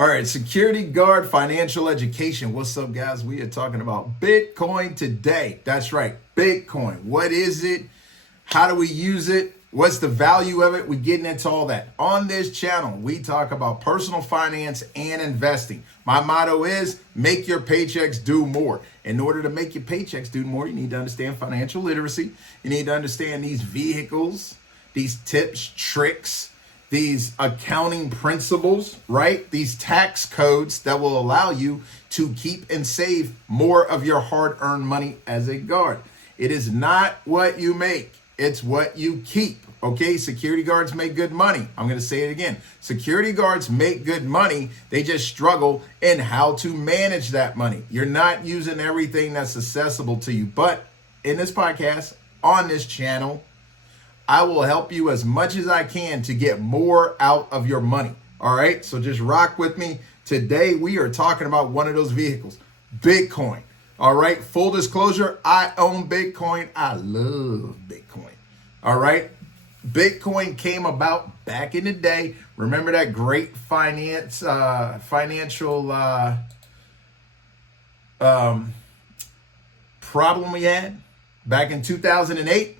All right, security guard financial education. What's up, guys? We are talking about Bitcoin today. That's right, Bitcoin. What is it? How do we use it? What's the value of it? We're getting into all that. On this channel, we talk about personal finance and investing. My motto is make your paychecks do more. In order to make your paychecks do more, you need to understand financial literacy. You need to understand these vehicles, these tips, tricks, these accounting principles, right? These tax codes that will allow you to keep and save more of your hard-earned money as a guard. It is not what you make, it's what you keep, okay? Security guards make good money. I'm gonna say it again. Security guards make good money. They just struggle in how to manage that money. You're not using everything that's accessible to you, but in this podcast, on this channel, I will help you as much as I can to get more out of your money. All right, so just rock with me. Today, we are talking about one of those vehicles, Bitcoin. All right, full disclosure, I own Bitcoin. I love Bitcoin. All right, Bitcoin came about back in the day. Remember that great financial problem we had back in 2008?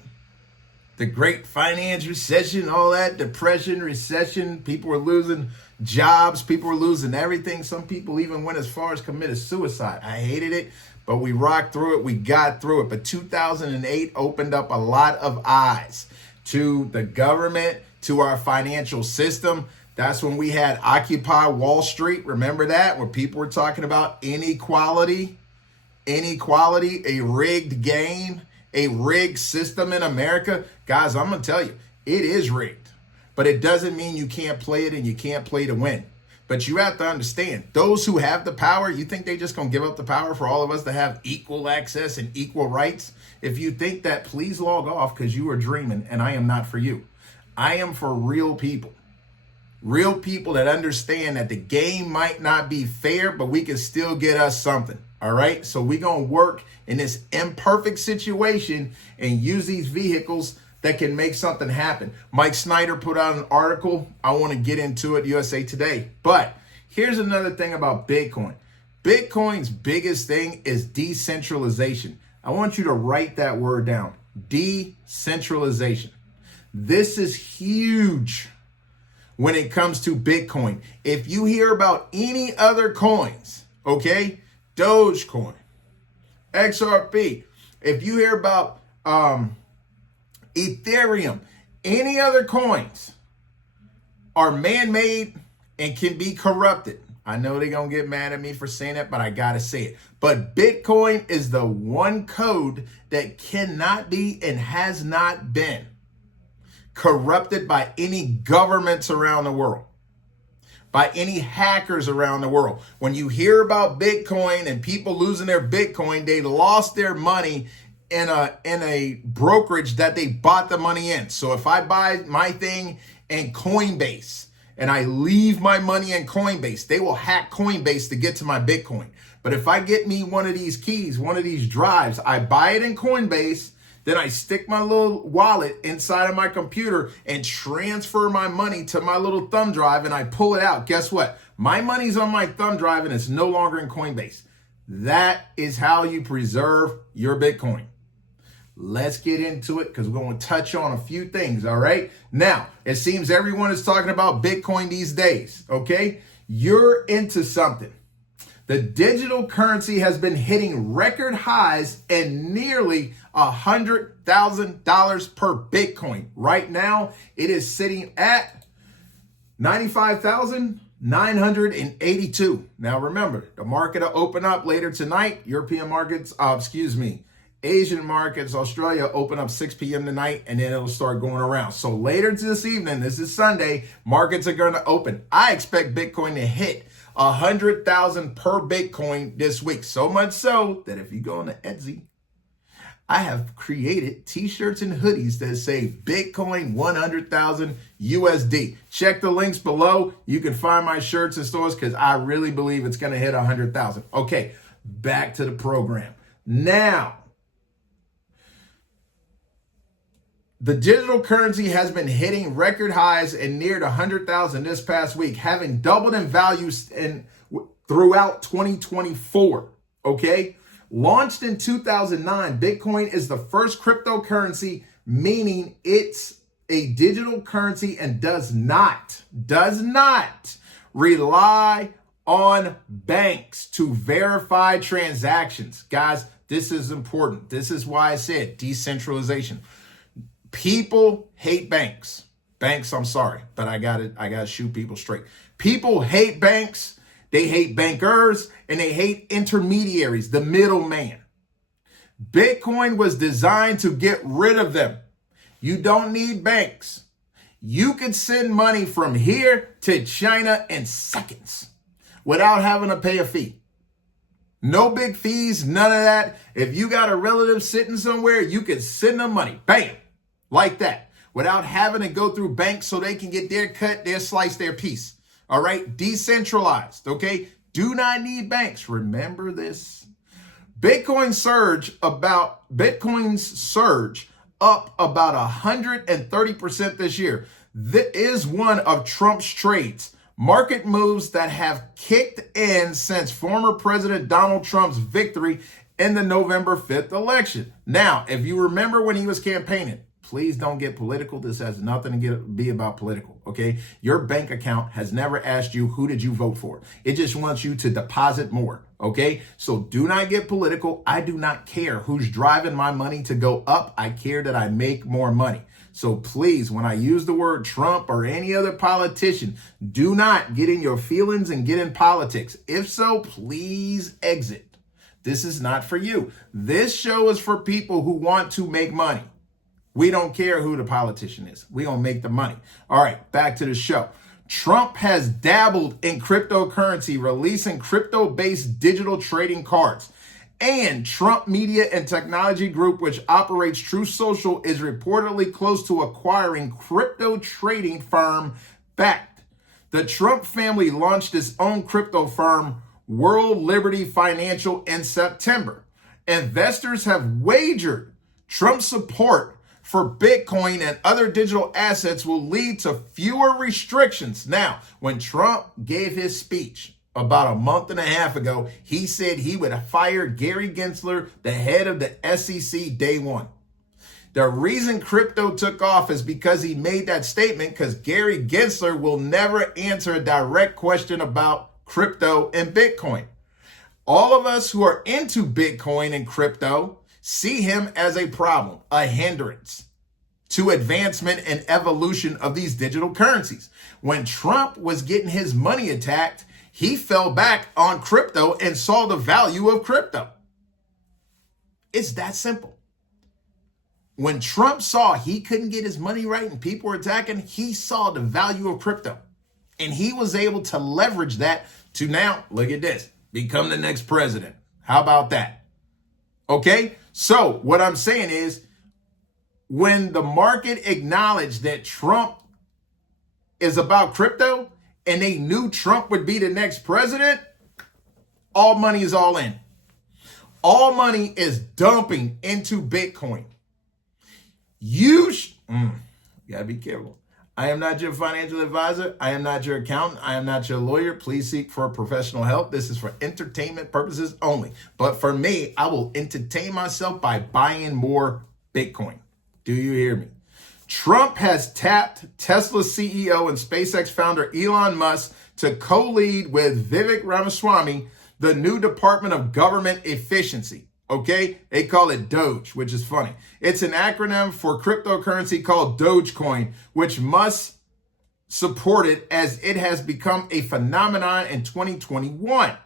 The great finance recession, all that, depression, recession, people were losing jobs, people were losing everything. Some people even went as far as committed suicide. I hated it, but we rocked through it, we got through it. But 2008 opened up a lot of eyes to the government, to our financial system. That's when we had Occupy Wall Street. Remember that? Where people were talking about inequality, a rigged game, a rigged system in America. Guys, I'm going to tell you, it is rigged, but it doesn't mean you can't play it and you can't play to win. But you have to understand, those who have the power, you think they just going to give up the power for all of us to have equal access and equal rights? If you think that, please log off because you are dreaming and I am not for you. I am for real people that understand that the game might not be fair, but we can still get us something. All right, so we're going to work in this imperfect situation and use these vehicles that can make something happen. Mike Snyder put out an article. I want to get into it, USA Today. But here's another thing about Bitcoin. Bitcoin's biggest thing is decentralization. I want you to write that word down, decentralization. This is huge when it comes to Bitcoin. If you hear about any other coins, okay, Dogecoin, XRP, if you hear about Ethereum, any other coins are man-made and can be corrupted. I know they're going to get mad at me for saying that, but I got to say it. But Bitcoin is the one code that cannot be and has not been corrupted by any governments around the world, by any hackers around the world. When you hear about Bitcoin and people losing their Bitcoin, they lost their money in a brokerage that they bought the money in. So if I buy my thing in Coinbase and I leave my money in Coinbase, they will hack Coinbase to get to my Bitcoin. But if I get me one of these keys, one of these drives, I buy it in Coinbase, then I stick my little wallet inside of my computer and transfer my money to my little thumb drive and I pull it out. Guess what? My money's on my thumb drive and it's no longer in Coinbase. That is how you preserve your Bitcoin. Let's get into it because we're going to touch on a few things, all right? Now, it seems everyone is talking about Bitcoin these days, okay? You're into something. The digital currency has been hitting record highs and nearly $100,000 per Bitcoin. Right now, it is sitting at 95,982. Now, remember, the market will open up later tonight. European markets, Asian markets, Australia open up 6 p.m. tonight, and then it'll start going around. So later this evening, this is Sunday, markets are going to open. I expect Bitcoin to hit 100,000 per Bitcoin this week. So much so that if you go on to Etsy, I have created t-shirts and hoodies that say Bitcoin 100,000 USD. Check the links below. You can find my shirts and stores because I really believe it's going to hit 100,000. Okay, back to the program. Now, The digital currency has been hitting record highs and neared 100,000 this past week, having doubled in value throughout 2024. Okay? Launched in 2009, Bitcoin is the first cryptocurrency, meaning it's a digital currency and does not rely on banks to verify transactions. Guys, this is important. This is why I said decentralization. People hate banks. I'm sorry, but I gotta shoot people straight. People hate banks. They hate bankers, and they hate intermediaries, the middleman. Bitcoin was designed to get rid of them. You don't need banks. You could send money from here to China in seconds without having to pay a fee. No big fees, none of that. If you got a relative sitting somewhere, you can send them money. Bam, like that, without having to go through banks so they can get their cut, their slice, their piece. All right, decentralized, okay? Do not need banks. Remember this. Bitcoin's surge up about 130% this year. This is one of Trump's trades. Market moves that have kicked in since former President Donald Trump's victory in the November 5th election. Now, if you remember when he was campaigning, please don't get political. This has nothing to be about political, okay? Your bank account has never asked you, who did you vote for? It just wants you to deposit more, okay? So do not get political. I do not care who's driving my money to go up. I care that I make more money. So please, when I use the word Trump or any other politician, do not get in your feelings and get in politics. If so, please exit. This is not for you. This show is for people who want to make money. We don't care who the politician is. We gonna make the money. All right, back to the show. Trump has dabbled in cryptocurrency, releasing crypto-based digital trading cards. And Trump Media and Technology Group, which operates True Social, is reportedly close to acquiring crypto trading firm Bakkt. The Trump family launched its own crypto firm, World Liberty Financial, in September. Investors have wagered Trump's support for Bitcoin and other digital assets will lead to fewer restrictions. Now, when Trump gave his speech about a month and a half ago, he said he would fire Gary Gensler, the head of the SEC, day one. The reason crypto took off is because he made that statement, because Gary Gensler will never answer a direct question about crypto and Bitcoin. All of us who are into Bitcoin and crypto see him as a problem, a hindrance to advancement and evolution of these digital currencies. When Trump was getting his money attacked, he fell back on crypto and saw the value of crypto. It's that simple. When Trump saw he couldn't get his money right and people were attacking, he saw the value of crypto. And he was able to leverage that to now, look at this, become the next president. How about that? Okay? So what I'm saying is, when the market acknowledged that Trump is about crypto and they knew Trump would be the next president, all money is all in. All money is dumping into Bitcoin. You gotta be careful. I am not your financial advisor. I am not your accountant. I am not your lawyer. Please seek for professional help. This is for entertainment purposes only. But for me, I will entertain myself by buying more Bitcoin. Do you hear me? Trump has tapped Tesla CEO and SpaceX founder Elon Musk to co-lead with Vivek Ramaswamy the new Department of Government Efficiency. Okay, they call it Doge, which is funny. It's an acronym for cryptocurrency called Dogecoin, which Musk supported as it has become a phenomenon in 2021.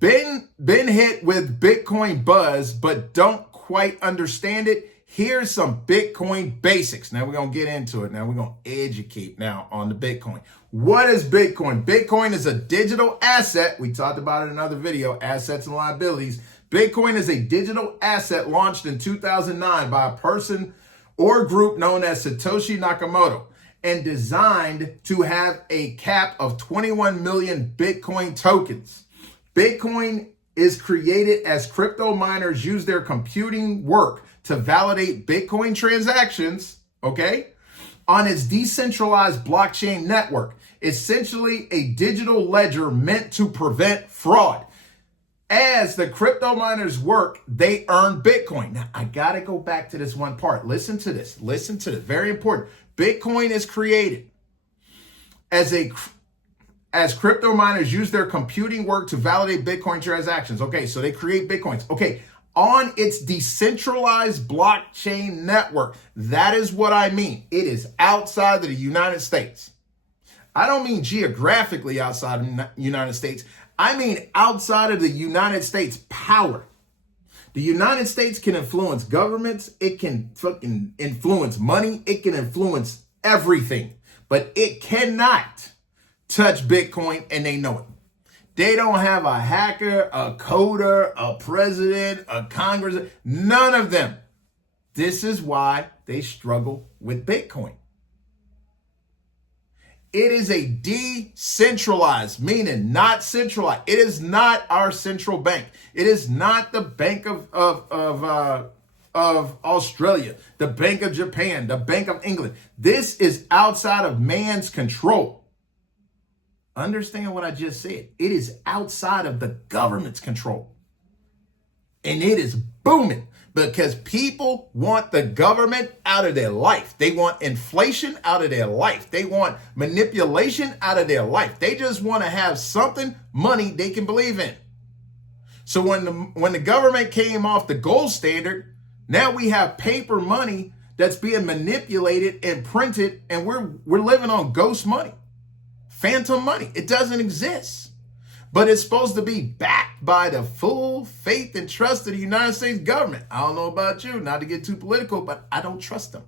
Been hit with Bitcoin buzz, but don't quite understand it. Here's some Bitcoin basics. Now we're going to get into it. Now we're going to educate now on the Bitcoin. What is Bitcoin? Bitcoin is a digital asset. We talked about it in another video, assets and liabilities. Bitcoin is a digital asset launched in 2009 by a person or group known as Satoshi Nakamoto and designed to have a cap of 21 million Bitcoin tokens. Bitcoin is created as crypto miners use their computing work to validate Bitcoin transactions okay, on its decentralized blockchain network, essentially a digital ledger meant to prevent fraud. As the crypto miners work, they earn Bitcoin. Now, I got to go back to this one part. Listen to this. Listen to this. Very important. Bitcoin is created as crypto miners use their computing work to validate Bitcoin transactions. Okay, so they create Bitcoins. Okay, on its decentralized blockchain network. That is what I mean. It is outside of the United States. I don't mean geographically outside of the United States. I mean outside of the United States power. The United States can influence governments. It can fucking influence money. It can influence everything. But it cannot touch Bitcoin, and they know it. They don't have a hacker, a coder, a president, a congressman, none of them. This is why they struggle with Bitcoin. It is a decentralized, meaning not centralized. It is not our central bank. It is not the Bank of Australia, the Bank of Japan, the Bank of England. This is outside of man's control. Understand what I just said. It is outside of the government's control. And it is booming because people want the government out of their life. They want inflation out of their life. They want manipulation out of their life. They just want to have something, money they can believe in. So when the government came off the gold standard, now we have paper money that's being manipulated and printed, and we're living on ghost money. Phantom money. It doesn't exist. But it's supposed to be backed by the full faith and trust of the United States government. I don't know about you, not to get too political, but I don't trust them.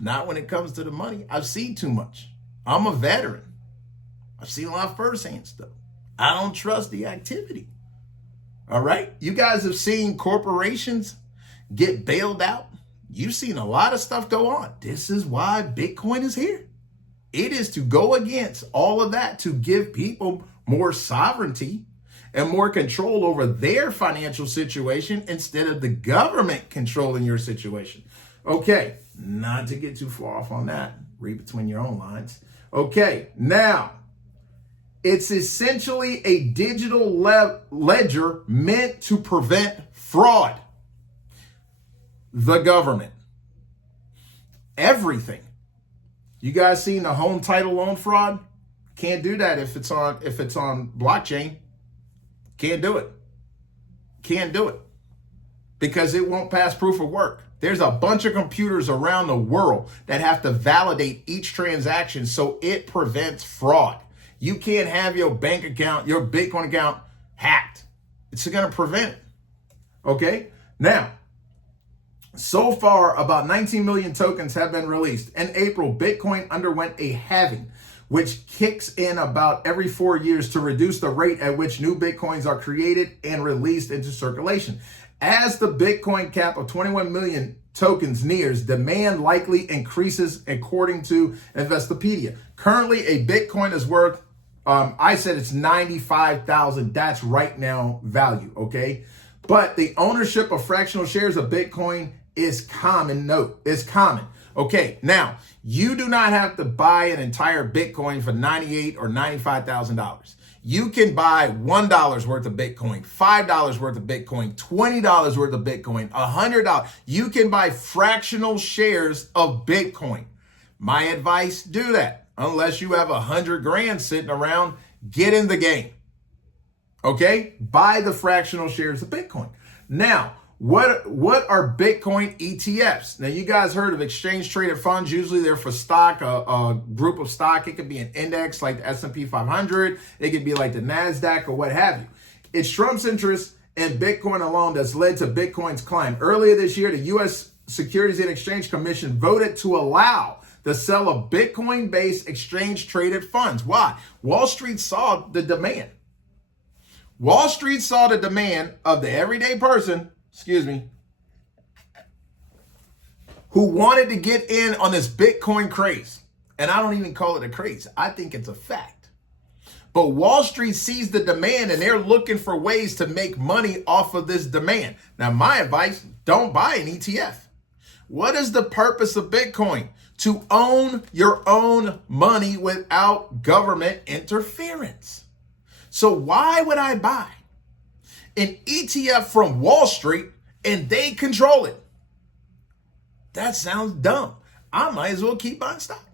Not when it comes to the money. I've seen too much. I'm a veteran. I've seen a lot of firsthand stuff. I don't trust the activity. All right? You guys have seen corporations get bailed out. You've seen a lot of stuff go on. This is why Bitcoin is here. It is to go against all of that, to give people more sovereignty and more control over their financial situation instead of the government controlling your situation. Okay, not to get too far off on that. Read between your own lines. Okay, now, it's essentially a digital ledger meant to prevent fraud. The government. Everything. You guys seen the home title loan fraud? Can't do that if it's on blockchain. Can't do it. Can't do it. Because it won't pass proof of work. There's a bunch of computers around the world that have to validate each transaction so it prevents fraud. You can't have your bank account, your Bitcoin account hacked. It's going to prevent it. Okay? Now, so far, about 19 million tokens have been released. In April, Bitcoin underwent a halving, which kicks in about every 4 years to reduce the rate at which new Bitcoins are created and released into circulation. As the Bitcoin cap of 21 million tokens nears, demand likely increases according to Investopedia. Currently, a Bitcoin is worth, I said it's 95,000. That's right now value, okay? But the ownership of fractional shares of Bitcoin is common. Note, it's common. Okay, now, you do not have to buy an entire Bitcoin for $98,000 or $95,000. You can buy $1 worth of Bitcoin, $5 worth of Bitcoin, $20 worth of Bitcoin, $100. You can buy fractional shares of Bitcoin. My advice, do that. Unless you have 100 grand sitting around, get in the game. Okay? Buy the fractional shares of Bitcoin. Now, what are Bitcoin ETFs? Now, you guys heard of exchange traded funds. Usually they're for stock, a group of stock. It could be an index like the S&P 500. It could be like the NASDAQ or what have you. It's Trump's interest in Bitcoin alone that's led to Bitcoin's climb. Earlier this year, the U.S. Securities and Exchange Commission voted to allow the sale of Bitcoin-based exchange traded funds. Why? Wall Street saw the demand. Wall Street saw the demand of the everyday person, who wanted to get in on this Bitcoin craze. And I don't even call it a craze. I think it's a fact. But Wall Street sees the demand and they're looking for ways to make money off of this demand. Now, my advice, don't buy an ETF. What is the purpose of Bitcoin? To own your own money without government interference. So why would I buy an ETF from Wall Street and they control it? That sounds dumb. I might as well keep buying stock.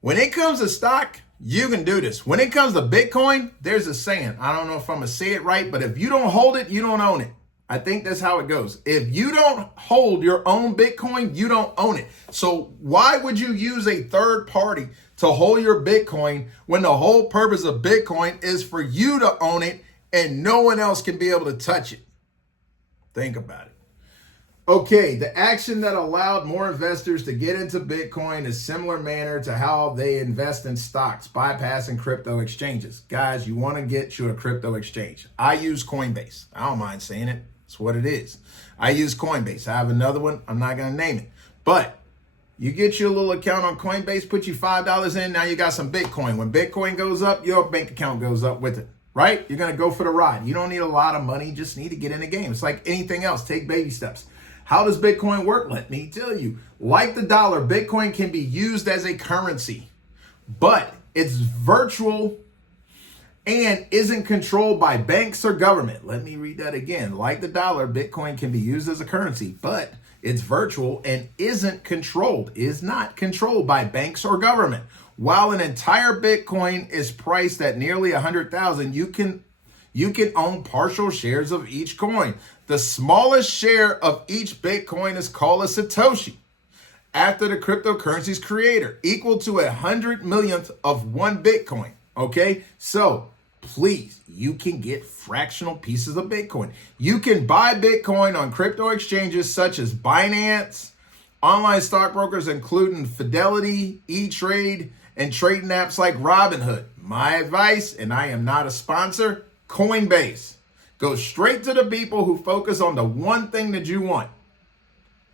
When it comes to stock, you can do this. When it comes to Bitcoin, there's a saying. I don't know if I'm going to say it right, but if you don't hold it, you don't own it. I think that's how it goes. If you don't hold your own Bitcoin, you don't own it. So why would you use a third party to hold your Bitcoin when the whole purpose of Bitcoin is for you to own it and no one else can be able to touch it? Think about it. Okay, the action that allowed more investors to get into Bitcoin is similar manner to how they invest in stocks, bypassing crypto exchanges. Guys, you want to get you a crypto exchange. I use Coinbase. I don't mind saying it. It's what it is. I use Coinbase. I have another one. I'm not going to name it. But you get your little account on Coinbase, put you $5 in. Now you got some Bitcoin. When Bitcoin goes up, your bank account goes up with it, right? You're going to go for the ride. You don't need a lot of money. You just need to get in the game. It's like anything else. Take baby steps. How does Bitcoin work? Let me tell you. Like the dollar, Bitcoin can be used as a currency, but it's virtual and isn't controlled by banks or government. Let me read that again. Like the dollar, Bitcoin can be used as a currency, but it's virtual and is not controlled by banks or government. While an entire Bitcoin is priced at nearly 100,000, you can own partial shares of each coin. The smallest share of each Bitcoin is called a Satoshi, after the cryptocurrency's creator, equal to 100 millionth of one Bitcoin. Okay, so please, you can get fractional pieces of Bitcoin. You can buy Bitcoin on crypto exchanges such as Binance, online stockbrokers including Fidelity, E-Trade, and trading apps like Robinhood. My advice, and I am not a sponsor, Coinbase. Go straight to the people who focus on the one thing that you want.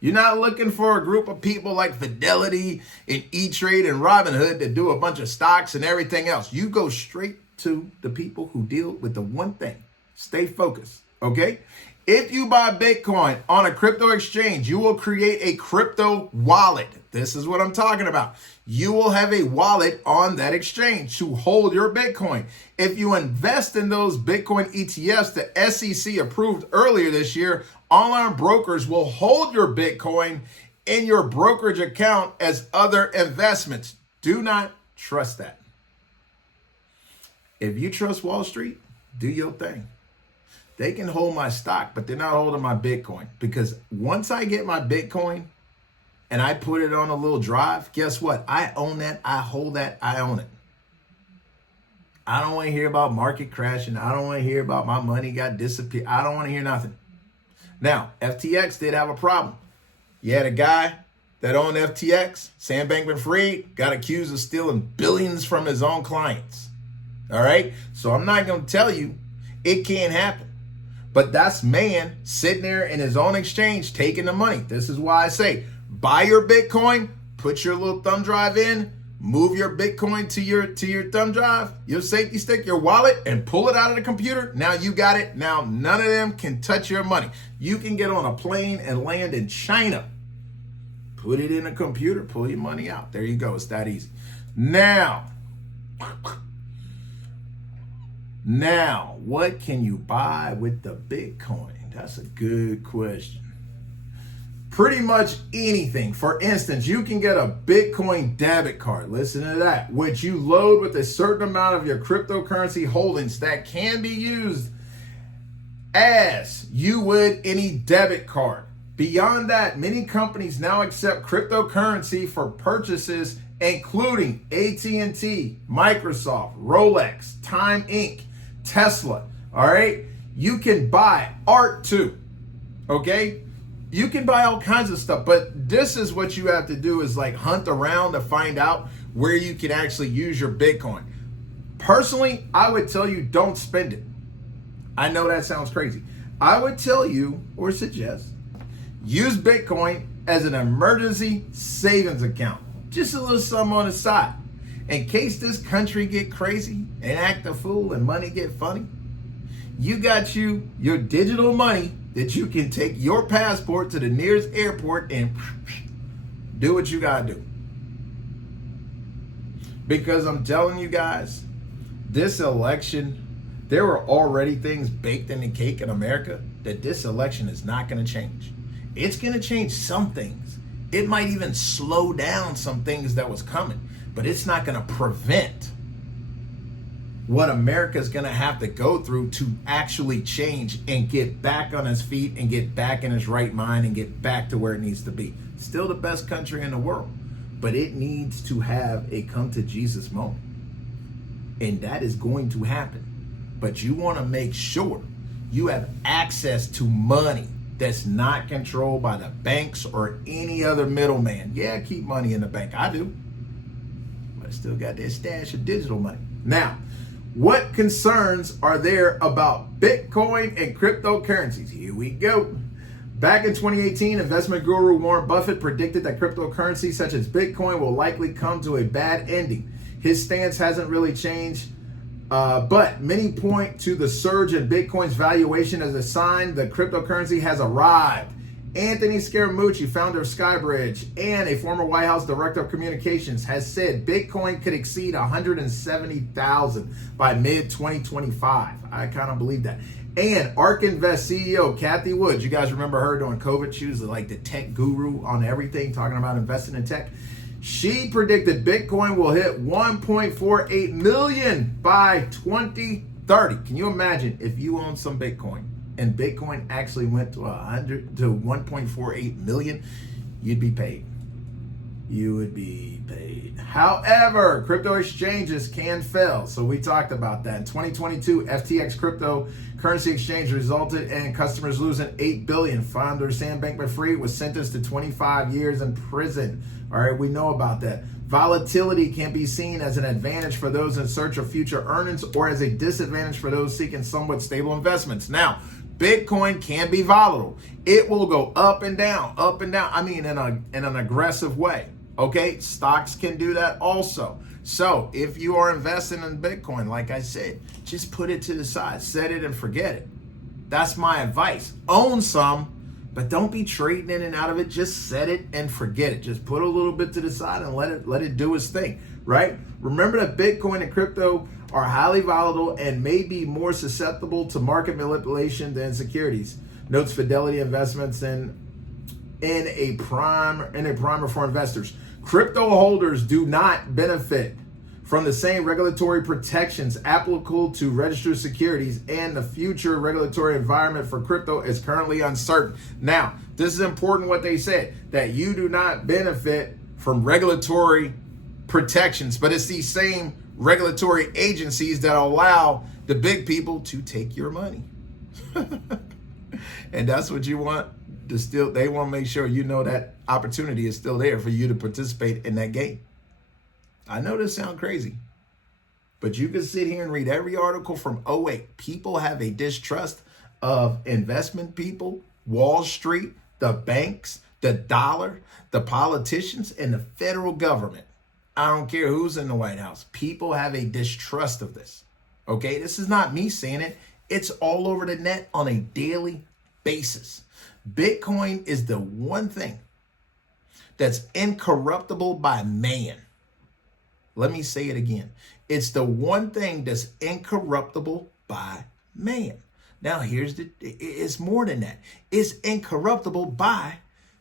You're not looking for a group of people like Fidelity and E-Trade and Robinhood that do a bunch of stocks and everything else. You go straight to the people who deal with the one thing. Stay focused, okay? If you buy Bitcoin on a crypto exchange, you will create a crypto wallet. This is what I'm talking about. You will have a wallet on that exchange to hold your Bitcoin. If you invest in those Bitcoin ETFs the SEC approved earlier this year, online brokers will hold your Bitcoin in your brokerage account as other investments. Do not trust that. If you trust Wall Street, do your thing. They can hold my stock, but they're not holding my Bitcoin, because once I get my Bitcoin and I put it on a little drive, guess what? I own that. I hold that. I own it. I don't want to hear about market crashing. I don't want to hear about my money got disappeared. I don't want to hear nothing. Now, FTX did have a problem. You had a guy that owned FTX, Sam Bankman-Fried, got accused of stealing billions from his own clients. All right? So I'm not going to tell you it can't happen. But that's man sitting there in his own exchange taking the money. This is why I say, buy your Bitcoin, put your little thumb drive in, move your Bitcoin to your thumb drive, your safety stick, your wallet, and pull it out of the computer. Now you got it. Now none of them can touch your money. You can get on a plane and land in China. Put it in a computer, pull your money out. There you go. It's that easy. Now, what can you buy with the Bitcoin? That's a good question. Pretty much anything. For instance, you can get a Bitcoin debit card. Listen to that. Which you load with a certain amount of your cryptocurrency holdings that can be used as you would any debit card. Beyond that, many companies now accept cryptocurrency for purchases, including AT&T, Microsoft, Rolex, Time Inc., Tesla. All right. You can buy art too. Okay. You can buy all kinds of stuff, but this is what you have to do is like hunt around to find out where you can actually use your Bitcoin. Personally, I would tell you don't spend it. I know that sounds crazy. I would tell you or suggest use Bitcoin as an emergency savings account. Just a little something on the side. In case this country get crazy and act a fool and money get funny, You got your digital money that you can take your passport to the nearest airport and do what you got to do. Because I'm telling you guys, this election, there were already things baked in the cake in America that this election is not going to change. It's going to change some things. It might even slow down some things that was coming, but it's not going to prevent what America is going to have to go through to actually change and get back on its feet and get back in its right mind and get back to where it needs to be. Still the best country in the world, but it needs to have a come to Jesus moment. And that is going to happen. But you want to make sure you have access to money that's not controlled by the banks or any other middleman. Yeah, keep money in the bank. I do. But I still got that stash of digital money. Now, what concerns are there about Bitcoin and cryptocurrencies? Here we go. Back in 2018, investment guru Warren Buffett predicted that cryptocurrency such as Bitcoin will likely come to a bad ending. His stance hasn't really changed, but many point to the surge in Bitcoin's valuation as a sign that cryptocurrency has arrived. Anthony Scaramucci, founder of Skybridge and a former White House director of communications, has said Bitcoin could exceed 170,000 by mid-2025. I kind of believe that. And ARK Invest CEO Kathy Wood, you guys remember her during COVID? She was like the tech guru on everything, talking about investing in tech. She predicted Bitcoin will hit 1.48 million by 2030. Can you imagine if you own some Bitcoin and Bitcoin actually went to 1.48 million? You'd be paid. You would be paid. However, crypto exchanges can fail. So we talked about that. In 2022, FTX cryptocurrency exchange resulted in customers losing $8 billion. Founder Sam Bankman-Fried was sentenced to 25 years in prison. All right, we know about that. Volatility can be seen as an advantage for those in search of future earnings or as a disadvantage for those seeking somewhat stable investments. Now, Bitcoin can be volatile. It will go up and down. I mean, in an aggressive way. Okay, stocks can do that also. So if you are investing in Bitcoin, like I said, just put it to the side, set it and forget it. That's my advice. Own some, but don't be trading in and out of it. Just set it and forget it. Just put a little bit to the side and let it do its thing, right? Remember that Bitcoin and crypto are highly volatile and may be more susceptible to market manipulation than securities. Notes Fidelity Investments in a primer for investors. Crypto holders do not benefit from the same regulatory protections applicable to registered securities, and the future regulatory environment for crypto is currently uncertain. Now, this is important what they said, that you do not benefit from regulatory protections, but it's these same regulatory agencies that allow the big people to take your money. And that's what you want to still, they want to make sure you know that opportunity is still there for you to participate in that game. I know this sounds crazy, but you can sit here and read every article from 2008. People have a distrust of investment people, Wall Street, the banks, the dollar, the politicians, and the federal government. I don't care who's in the White House. People have a distrust of this. Okay, this is not me saying it. It's all over the net on a daily basis. Bitcoin is the one thing that's incorruptible by man. Let me say it again. It's the one thing that's incorruptible by man. Now, it's more than that. It's incorruptible by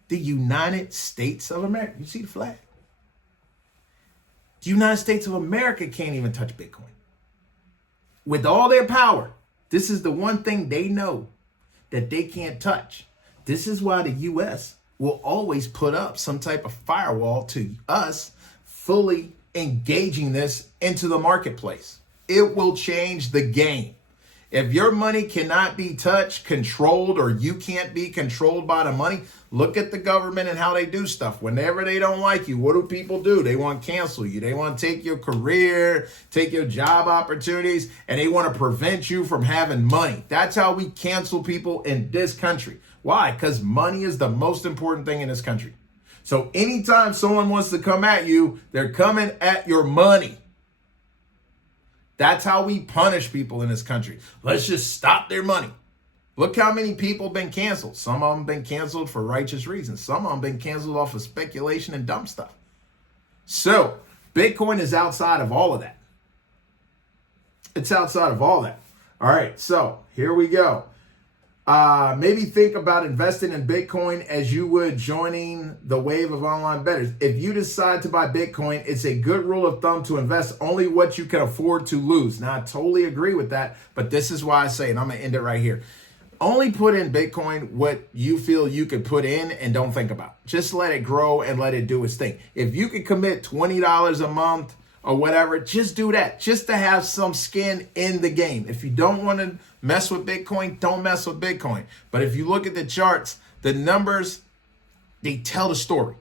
the United States of America. You see the flag? The United States of America can't even touch Bitcoin. With all their power, this is the one thing they know that they can't touch. This is why the U.S. will always put up some type of firewall to us fully engaging this into the marketplace. It will change the game. If your money cannot be touched, controlled, or you can't be controlled by the money, look at the government and how they do stuff. Whenever they don't like you, what do people do? They want to cancel you. They want to take your career, take your job opportunities, and they want to prevent you from having money. That's how we cancel people in this country. Why? Because money is the most important thing in this country. So anytime someone wants to come at you, they're coming at your money. That's how we punish people in this country. Let's just stop their money. Look how many people have been canceled. Some of them been canceled for righteous reasons. Some of them been canceled off of speculation and dumb stuff. So Bitcoin is outside of all of that. It's outside of all that. All right, so here we go. Maybe think about investing in Bitcoin as you would joining the wave of online bettors. If you decide to buy Bitcoin, it's a good rule of thumb to invest only what you can afford to lose. Now, I totally agree with that, but this is why I say, and I'm going to end it right here. Only put in Bitcoin what you feel you could put in and don't think about. Just let it grow and let it do its thing. If you could commit $20 a month or whatever, just do that, just to have some skin in the game. If you don't want to mess with Bitcoin, don't mess with Bitcoin. But if you look at the charts, the numbers, they tell the story.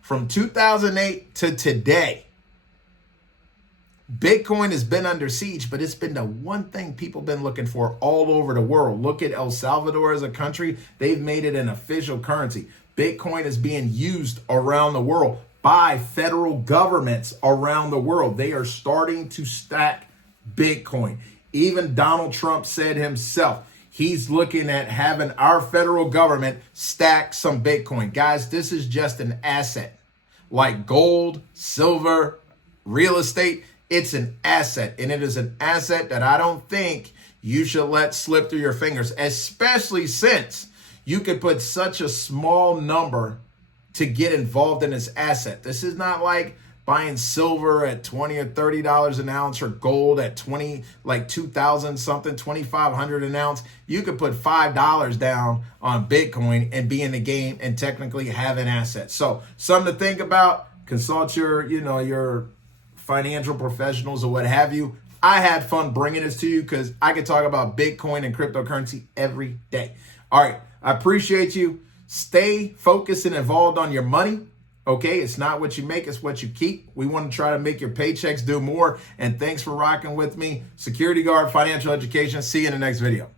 From 2008 to today, Bitcoin has been under siege, but it's been the one thing people have been looking for all over the world. Look at El Salvador as a country. They've made it an official currency. Bitcoin is being used around the world by federal governments around the world. They are starting to stack Bitcoin. Even Donald Trump said himself, he's looking at having our federal government stack some Bitcoin. Guys, this is just an asset. Like gold, silver, real estate, it's an asset. And it is an asset that I don't think you should let slip through your fingers, especially since you could put such a small number to get involved in this asset. This is not like buying silver at $20 or $30 an ounce or gold at 20, like 2,000 something, 2,500 an ounce. You could put $5 down on Bitcoin and be in the game and technically have an asset. So something to think about. Consult your financial professionals or what have you. I had fun bringing this to you because I could talk about Bitcoin and cryptocurrency every day. All right. I appreciate you. Stay focused and involved on your money. Okay, it's not what you make, it's what you keep. We want to try to make your paychecks do more. And thanks for rocking with me. Security Guard Financial Education. See you in the next video.